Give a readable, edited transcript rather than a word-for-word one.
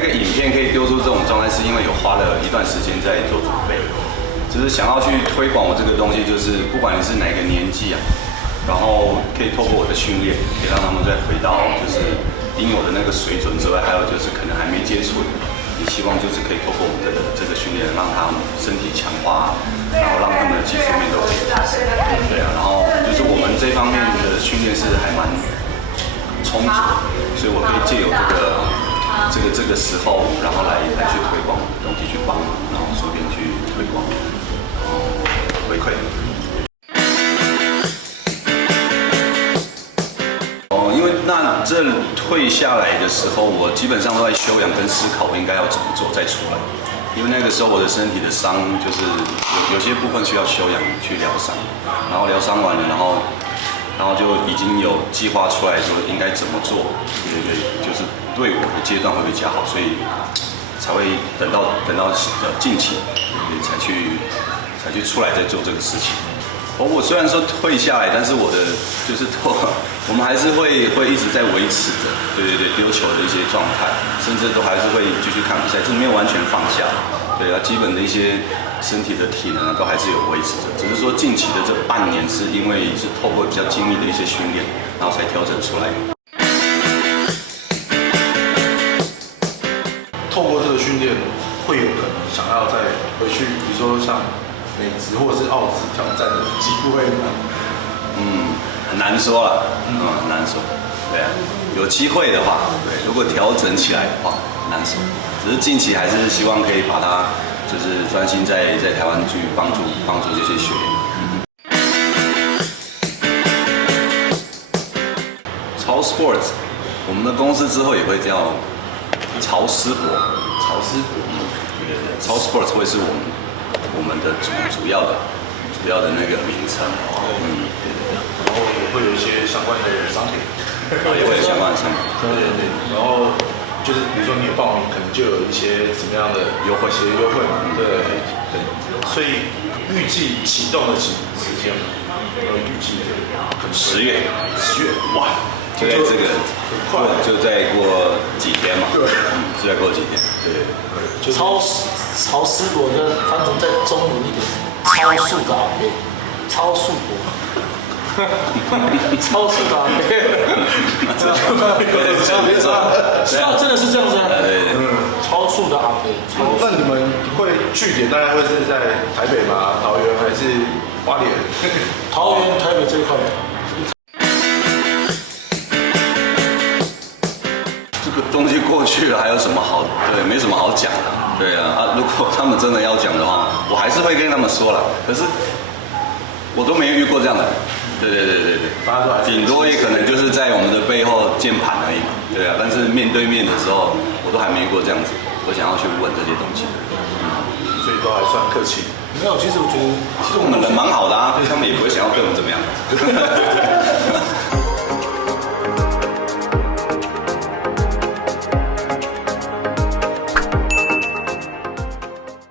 那个影片可以丢出这种状态，是因为有花了一段时间在做准备，就是想要去推广我这个东西，就是不管你是哪个年纪啊，然后可以透过我的训练，可以让他们再回到就是应有的那个水准之外，还有就是可能还没接触的，也希望就是可以透过我们这个训练，让他们身体强化，然后让他们的技术面都可以提升。对啊，然后就是我们这方面的训练是还蛮充足，所以我可以借由这个时候，然后来去推广东西，去帮忙，然后顺便去推广，然后回馈。哦，因为那这退下来的时候，我基本上都在休养跟思考我应该要怎么做再出来。因为那个时候我的身体的伤就是有些部分需要休养去疗伤，然后疗伤完了，然后就已经有计划出来说应该怎么做，对，就是对我的阶段会比较好，所以才会等到近期，才去出来再做这个事情。我虽然说退下来，但是我的就是我们还是会一直在维持着，对，丢球的一些状态，甚至都还是会继续看比赛，这没有完全放下。对啊，基本的一些身体的体能都还是有维持着，只是说近期的这半年是因为是透过比较精密的一些训练，然后才调整出来。透过这个训练，会有可能想要再回去，比如说像美职或者是澳职挑战的机会吗？很难说了，很难说。对啊，有机会的话，对，如果调整起来的话，很难说。只是近期还是希望可以把它，就是专心在台湾去帮助这些学员。超 Sports， 我们的公司之后也会叫超师博，对，超 Sports 会是我们的主要的那个名称。然后也会有一些相关的商品，也会有相关的商品。对，然后就是比如说你有报名，可能就有一些什么样的优惠嘛，对，所以预计启动的时间，预计可能10月，哇，就在这个很快，就再过几天嘛，对，就再过几天，对。超师伯的翻成再中文一点，超速的阿伯，超速伯。超速的阿伯，真的是这样子啊？对，超速的阿伯。那你们会据点大概会是在台北吗？桃园还是花莲？桃园、台北这一块。这个东西过去了，还有什么好？对，没什么好讲的。对啊，如果他们真的要讲的话，我还是会跟他们说了。可是我都没遇过这样的。对，顶多也可能就是在我们的背后键盘而已嘛。对啊，但是面对面的时候，我都还没遇过这样子。我想要去问这些东西，所以都还算客气。没有，其实我觉得，其实我们人蛮好的啊，他们也不会想要对我们怎么样。